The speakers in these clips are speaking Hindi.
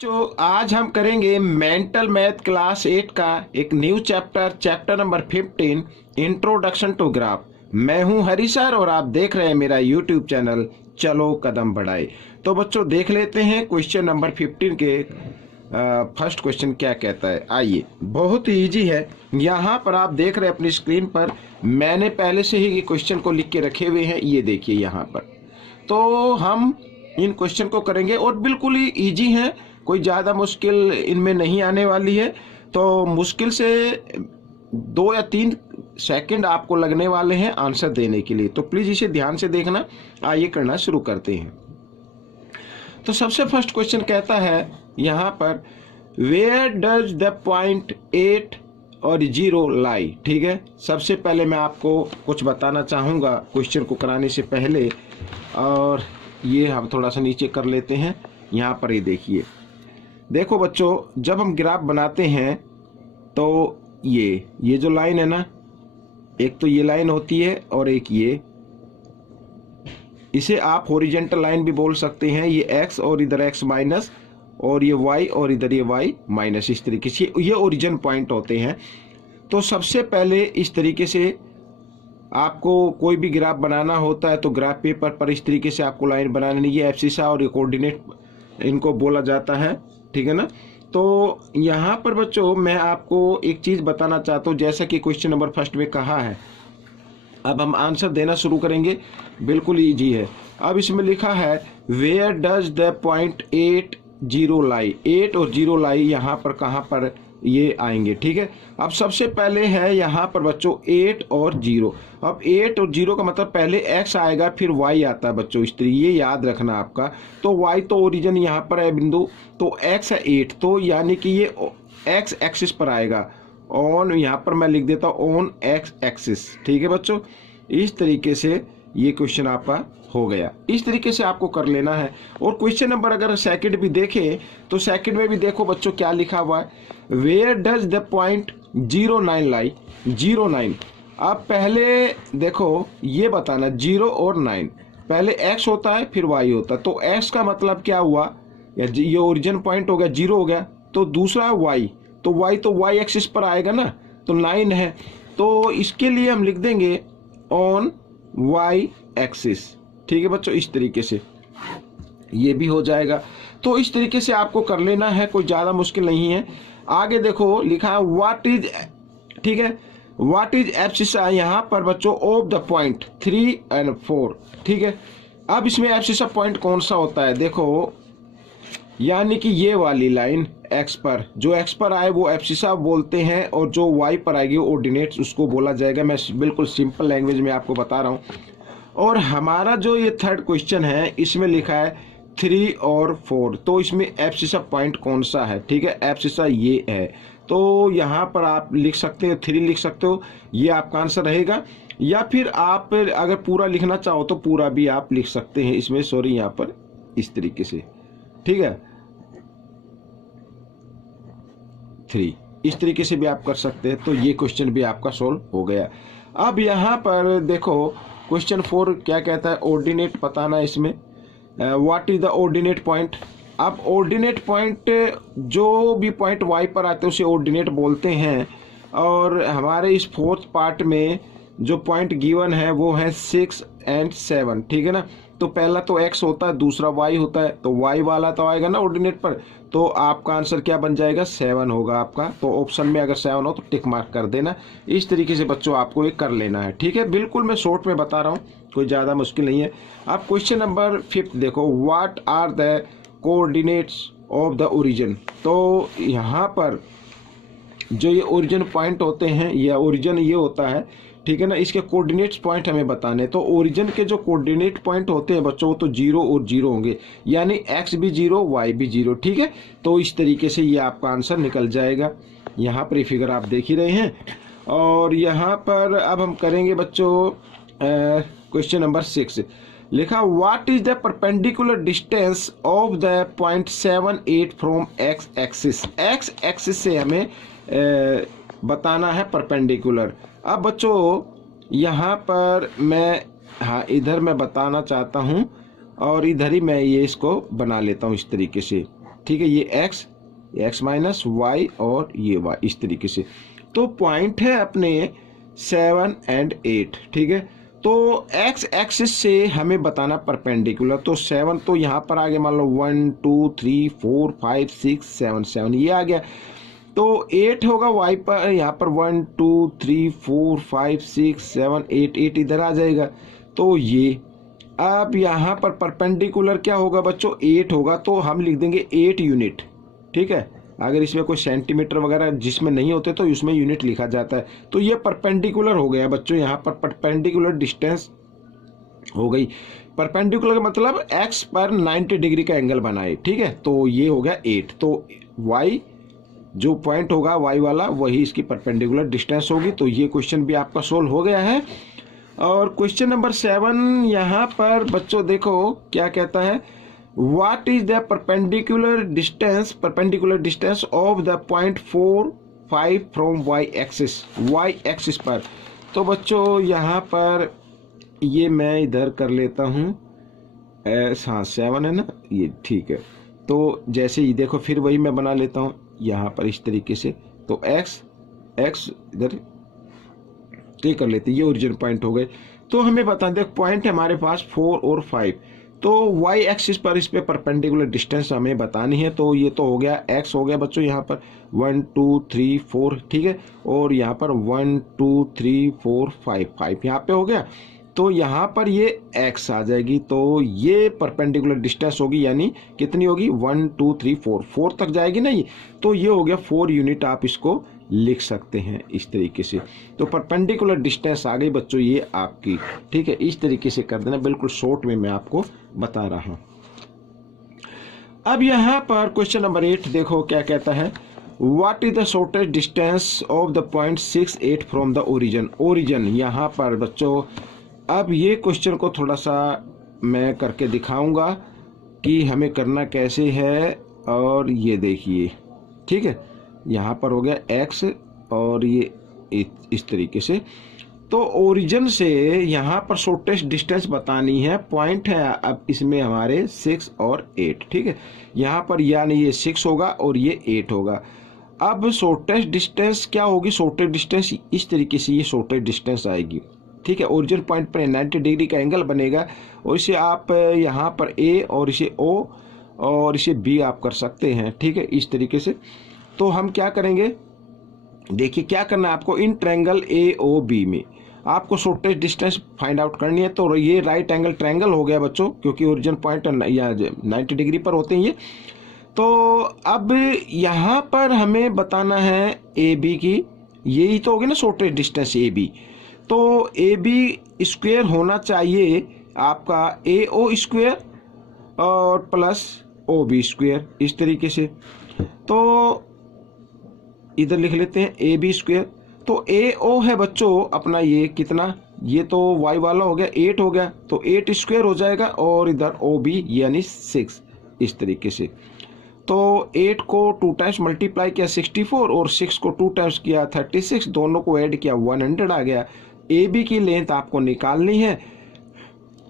तो आज हम करेंगे मेंटल मैथ क्लास 8 का एक new chapter number 15 introduction to graph. मैं हूं हरी सर और आप देख रहे हैं मेरा यूट्यूब चैनल चलो कदम बढ़ाए। तो बच्चों देख लेते हैं क्वेश्चन नंबर 15 के फर्स्ट क्वेश्चन क्या कहता है। आइए, बहुत ही इजी है। यहाँ पर आप देख रहे हैं अपनी स्क्रीन पर मैंने पहले से ही क्वेश्चन को लिख के रखे हुए हैं, ये देखिए यहाँ पर। तो हम इन क्वेश्चन को करेंगे और बिल्कुल ही इजी हैं, कोई ज़्यादा मुश्किल इनमें नहीं आने वाली है। तो मुश्किल से 2 या 3 सेकंड आपको लगने वाले हैं आंसर देने के लिए, तो प्लीज़ इसे ध्यान से देखना। आइए करना शुरू करते हैं। तो सबसे फर्स्ट क्वेश्चन कहता है यहाँ पर, वेयर डज द पॉइंट 8 और 0 लाई। ठीक है, सबसे पहले मैं आपको कुछ बताना चाहूँगा क्वेश्चन को कराने से पहले, और ये हम थोड़ा सा नीचे कर लेते हैं। यहाँ पर ये देखो बच्चों, जब हम ग्राफ बनाते हैं तो ये जो लाइन है ना, एक तो ये लाइन होती है और एक ये, इसे आप हॉरिजॉन्टल लाइन भी बोल सकते हैं। ये x और इधर x माइनस, और ये y और इधर ये y माइनस, इस तरीके से ये ओरिजिन पॉइंट होते हैं। तो सबसे पहले इस तरीके से आपको कोई भी ग्राफ बनाना होता है तो ग्राफ पेपर पर इस तरीके से आपको लाइन बनानी है। ये एब्सिसा और ये कोऑर्डिनेट इनको बोला जाता है, ठीक है ना। तो यहाँ पर बच्चों मैं आपको एक चीज़ बताना चाहता हूँ, जैसा कि क्वेश्चन नंबर फर्स्ट में कहा है। अब हम आंसर देना शुरू करेंगे, बिल्कुल इजी है। अब इसमें लिखा है वेयर डज द पॉइंट 8 0 लाई। 8 और 0 लाई यहाँ पर कहाँ पर ये आएंगे, ठीक है। अब सबसे पहले है यहाँ पर बच्चों 8 और 0। अब 8 और 0 का मतलब पहले x आएगा फिर y आता है बच्चों, इस तरीके ये याद रखना आपका। तो y तो ओरिजिन यहाँ पर है बिंदु, तो x है 8, तो यानी कि ये x एक्सिस पर आएगा। ऑन यहाँ पर मैं लिख देता हूँ ऑन x एक्सिस, ठीक है बच्चों। इस तरीके से ये क्वेश्चन आपका हो गया। इस तरीके से आपको कर लेना है। और क्वेश्चन नंबर अगर सेकंड भी देखें तो सेकंड में भी देखो बच्चों क्या लिखा हुआ है, वेयर डज द पॉइंट 09 लाई। 09, अब पहले देखो ये बताना 0 और 9, पहले x होता है फिर y होता है। तो x का मतलब क्या हुआ, ये ओरिजिन पॉइंट हो गया, 0 हो गया। तो दूसरा y, तो y एक्सिस पर आएगा ना, तो 9 है। तो इसके लिए हम लिख देंगे ऑन y एक्सिस, ठीक है बच्चों। इस तरीके से ये भी हो जाएगा। तो इस तरीके से आपको कर लेना है, कोई ज़्यादा मुश्किल नहीं है। आगे देखो लिखा है व्हाट इज, ठीक है, व्हाट इज एब्सिसा यहाँ पर बच्चों ऑफ द पॉइंट 3 और 4, ठीक है। अब इसमें एब्सिसा पॉइंट कौन सा होता है, देखो यानी कि ये वाली लाइन x पर, जो x पर आए वो एब्सिसा बोलते हैं, और जो y पर आएगी वो ऑर्डिनेट्स उसको बोला जाएगा। मैं बिल्कुल सिंपल लैंग्वेज में आपको बता रहा हूँ। और हमारा जो ये थर्ड क्वेश्चन है इसमें लिखा है 3 और 4, तो इसमें एब्सिसा पॉइंट कौन सा है, ठीक है। एब्सिसा ये है, तो यहाँ पर आप लिख सकते हो 3 लिख सकते हो, ये आपका आंसर रहेगा। या फिर आप अगर पूरा लिखना चाहो तो पूरा भी आप लिख सकते हैं इसमें, सॉरी यहाँ पर इस तरीके से, ठीक है। 3 इस तरीके से भी आप कर सकते हैं। तो ये क्वेश्चन भी आपका सोल्व हो गया। अब यहाँ पर देखो क्वेश्चन 4 क्या कहता है, ऑर्डिनेट बताना इसमें, what is the ordinate point. अब ऑर्डिनेट पॉइंट, जो भी पॉइंट y पर आते हैं उसे ऑर्डिनेट बोलते हैं। और हमारे इस फोर्थ पार्ट में जो पॉइंट गिवन है वो है 6 और 7, ठीक है ना। तो पहला तो x होता है, दूसरा y होता है, तो y वाला तो आएगा ना ऑर्डिनेट पर, तो आपका आंसर क्या बन जाएगा, 7 होगा आपका। तो ऑप्शन में अगर 7 हो तो टिक मार्क कर देना। इस तरीके से बच्चों आपको ये कर लेना है, ठीक है। बिल्कुल मैं शॉर्ट में बता रहा हूँ, कोई ज़्यादा मुश्किल नहीं है। अब क्वेश्चन नंबर 5 देखो, what are the coordinates of the origin. तो यहाँ पर जो ये ओरिजिन पॉइंट होते हैं, या ओरिजिन ये होता है, ठीक है ना, इसके कोऑर्डिनेट्स पॉइंट हमें बताने। तो ओरिजिन के जो कोऑर्डिनेट पॉइंट होते हैं बच्चों, वो तो 0 और 0 होंगे, यानी x भी 0 y भी 0, ठीक है। तो इस तरीके से ये आपका आंसर निकल जाएगा। यहाँ पर ये फिगर आप देख ही रहे हैं। और यहाँ पर अब हम करेंगे बच्चों क्वेश्चन नंबर 6, लिखा what is the perpendicular distance of the point 7 8 from x axis. x axis से हमें बताना है परपेंडिकुलर। अब बच्चों यहाँ पर मैं, हाँ इधर मैं बताना चाहता हूँ और इधर ही मैं ये इसको बना लेता हूँ इस तरीके से। ठीक है, ये एक्स माइनस वाई और ये वाई, इस तरीके से। तो पॉइंट है अपने 7 और 8, ठीक है। तो एक्स एक्सिस से हमें बताना परपेंडिकुलर, तो 7 तो यहाँ पर आ गया, मान लो 1 2 3 4 5 6 7 7 ये आ गया। तो 8 होगा वाई पर, यहाँ पर 1 2 3 4 5 6 7 8 8 इधर आ जाएगा। तो ये अब यहाँ पर परपेंडिकुलर क्या होगा बच्चों, 8 होगा, तो हम लिख देंगे 8 यूनिट, ठीक है। अगर इसमें कोई सेंटीमीटर वगैरह जिसमें नहीं होते तो इसमें यूनिट लिखा जाता है। तो ये परपेंडिकुलर हो गया बच्चों, यहाँ पर परपेंडिकुलर डिस्टेंस हो गई। परपेंडिकुलर का मतलब एक्स पर 90 डिग्री का एंगल बनाए, ठीक है। तो ये हो गया 8, तो वाई जो पॉइंट होगा वाई वाला वही इसकी परपेंडिकुलर डिस्टेंस होगी। तो ये क्वेश्चन भी आपका सोल्व हो गया है। और क्वेश्चन नंबर 7 यहाँ पर बच्चों देखो क्या कहता है, what is the perpendicular distance of the point 4 5 from y axis पर। तो बच्चों यहाँ पर ये मैं इधर कर लेता हूँ, हाँ 7 है ना ये, ठीक है। तो जैसे ही देखो फिर वही मैं बना लेता हूँ यहाँ पर इस तरीके से। तो एक्स इधर ठीक कर लेते, ये ओरिजिन पॉइंट हो गए। तो हमें बता दें पॉइंट है हमारे पास 4 और 5, तो वाई एक्सिस पर इस पे परपेंडिकुलर डिस्टेंस हमें बतानी है। तो ये तो हो गया एक्स हो गया बच्चों, यहाँ पर 1 2 3 4, ठीक है। और यहाँ पर 1 2 3 4 5 यहाँ पे हो गया। तो यहाँ पर ये x आ जाएगी, तो ये परपेंडिकुलर डिस्टेंस होगी, यानी कितनी होगी 1 2 3 4 तक जाएगी ना ये। तो ये हो गया 4 यूनिट, आप इसको लिख सकते हैं इस तरीके से। तो परपेंडिकुलर डिस्टेंस आ गई बच्चों ये आपकी, ठीक है। इस तरीके से कर देना, बिल्कुल शॉर्ट में मैं आपको बता रहा हूँ। अब यहाँ पर क्वेश्चन नंबर 8 देखो क्या कहता है, what is the shortest distance of the point 6 8 from the origin. यहाँ पर बच्चों अब ये क्वेश्चन को थोड़ा सा मैं करके दिखाऊंगा कि हमें करना कैसे है। और ये देखिए, ठीक है, यहाँ पर हो गया x और ये इस तरीके से। तो ओरिजिन से यहाँ पर शॉर्टेस्ट डिस्टेंस बतानी है, पॉइंट है अब इसमें हमारे 6 और 8, ठीक है। यहाँ पर यानी ये 6 होगा और ये 8 होगा। अब शॉर्टेस्ट डिस्टेंस क्या होगी, शॉर्टेस्ट डिस्टेंस इस तरीके से ये शॉर्टेस्ट डिस्टेंस आएगी, ठीक है। ओरिजिन पॉइंट पर 90 डिग्री का एंगल बनेगा और इसे आप यहाँ पर A और इसे O और इसे B आप कर सकते हैं, ठीक है, इस तरीके से। तो हम क्या करेंगे, देखिए क्या करना है आपको, इन ट्रायंगल AOB में आपको शॉर्टेस्ट डिस्टेंस फाइंड आउट करनी है। तो ये राइट एंगल ट्रायंगल हो गया बच्चों, क्योंकि ओरिजिन पॉइंट या 90 डिग्री पर होते हैं ये। तो अब यहाँ पर हमें बताना है AB की, यही तो होगी ना शॉर्टेस्ट डिस्टेंस AB। तो AB स्क्वायर होना चाहिए आपका AO स्क्वायर और प्लस OB स्क्वायर, इस तरीके से। तो इधर लिख लेते हैं AB स्क्वायर। तो AO है बच्चों अपना ये कितना, ये तो y वाला हो गया 8 हो गया, तो 8 स्क्वायर हो जाएगा, और इधर OB यानी 6, इस तरीके से। तो 8 को 2 टाइम्स मल्टीप्लाई किया 64 और 6 को 2 टाइम्स किया 36, दोनों को ऐड किया 100 आ गया। AB की लेंथ आपको निकालनी है,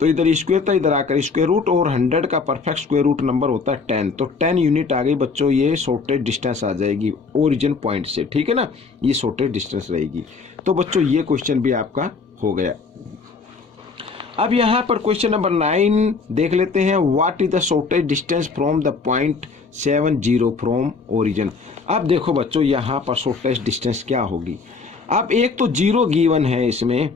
तो इधर स्क्वायर था, इधर आकर स्क्वायर रूट, और 100 का परफेक्ट स्क्वायर रूट नंबर होता है 10। तो 10 यूनिट आ गई बच्चों, ये शॉर्टेस्ट डिस्टेंस आ जाएगी ओरिजिन पॉइंट से, ठीक है ना, ये शॉर्टेस्ट डिस्टेंस रहेगी। तो बच्चों ये क्वेश्चन भी आपका हो गया। अब यहाँ पर क्वेश्चन नंबर 9 देख लेते हैं, what is the shortest distance from the point 70 from origin. अब देखो बच्चों यहाँ पर शॉर्टेस्ट डिस्टेंस क्या होगी। अब एक तो 0 गिवन है इसमें,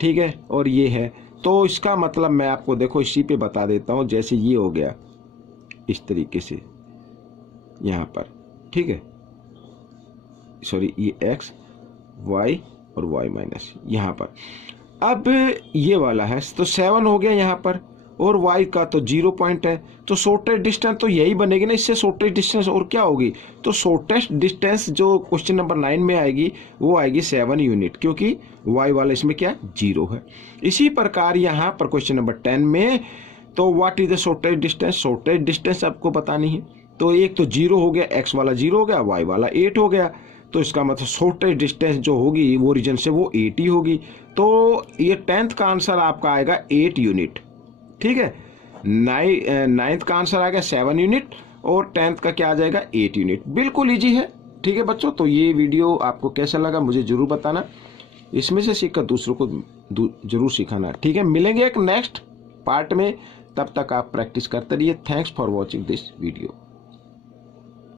ठीक है, और ये है, तो इसका मतलब मैं आपको देखो इसी पे बता देता हूँ। जैसे ये हो गया इस तरीके से यहाँ पर, ठीक है, सॉरी ये x y और y माइनस यहाँ पर। अब ये वाला है तो 7 हो गया यहाँ पर, और y का तो 0 पॉइंट है, तो शॉर्टेस्ट डिस्टेंस तो यही बनेगी ना, इससे शॉर्टेस्ट डिस्टेंस और क्या होगी। तो शॉर्टेस्ट डिस्टेंस जो क्वेश्चन नंबर 9 में आएगी वो आएगी 7 यूनिट, क्योंकि y वाला इसमें क्या 0 है। इसी प्रकार यहाँ पर क्वेश्चन नंबर 10 में, तो what is the shortest distance आपको बतानी है। तो एक तो 0 हो गया, x वाला 0 हो गया, y वाला 8 हो गया, तो इसका मतलब शॉर्टेस्ट डिस्टेंस जो होगी वो ओरिजिन से वो 8 ही होगी। तो ये 10th का आंसर आपका आएगा 8 यूनिट, ठीक है। 9th का आंसर आ गया 7 यूनिट, और 10th का क्या आ जाएगा 8 यूनिट। बिल्कुल ईजी है। ठीक है बच्चों, तो ये वीडियो आपको कैसा लगा मुझे जरूर बताना, इसमें से सीखकर दूसरों को जरूर सिखाना। ठीक है, मिलेंगे एक नेक्स्ट पार्ट में, तब तक आप प्रैक्टिस करते रहिए। Thanks for watching this video.